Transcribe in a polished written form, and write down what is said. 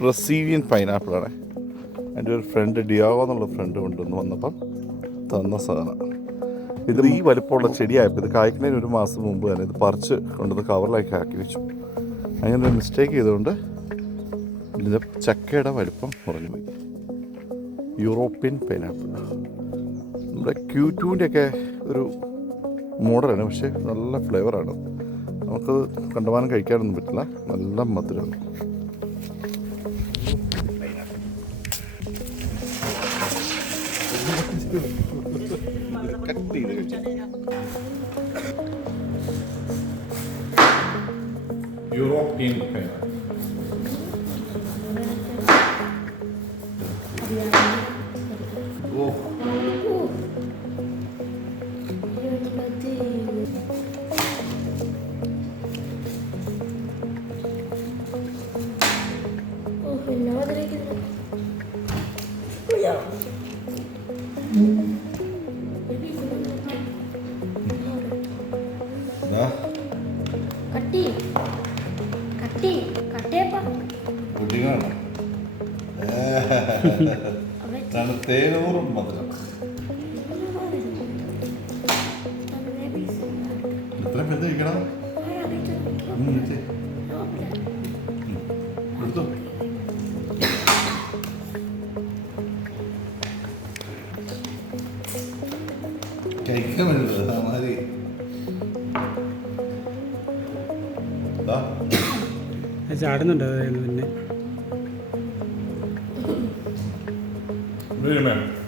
Brazilian പൈനാപ്പിളാണ്. എൻ്റെ ഒരു front Diego എന്നുള്ള ഫ്രണ്ട് കൊണ്ടുവന്ന് വന്നപ്പം തന്ന സാധനം. ഇത് ഈ വലിപ്പമുള്ള ചെടിയായപ്പോൾ ഇത് കായ്ക്കുന്നതിന് 1 മാസം മുമ്പ് തന്നെ ഇത് പറിച്ച് കൊണ്ടുവന്ന് കവറിലേക്ക് ആക്കി വെച്ചു. അങ്ങനെ ഒരു മിസ്റ്റേക്ക് ചെയ്തുകൊണ്ട് ഇതിൻ്റെ ചക്കയുടെ വലിപ്പം കുറഞ്ഞു പോയി. യൂറോപ്യൻ പൈനാപ്പിൾ നമ്മുടെ Q2-ൻ്റെയൊക്കെ ഒരു മോഡലാണ്, പക്ഷേ നല്ല ഫ്ലേവറാണ്. നമുക്കത് കണ്ടുപോകാനും കഴിക്കാനൊന്നും പറ്റില്ല, നല്ല മധുരമാണ്. European pineapple. ഓ തേനൂറും മധുരം. എത്ര പെന്ത് കഴിക്കണം? എടുത്തോ. കഴിക്കാൻ പറ്റില്ല മാതിരി. ചാടുന്നുണ്ടോ പിന്നെ? Wait a minute.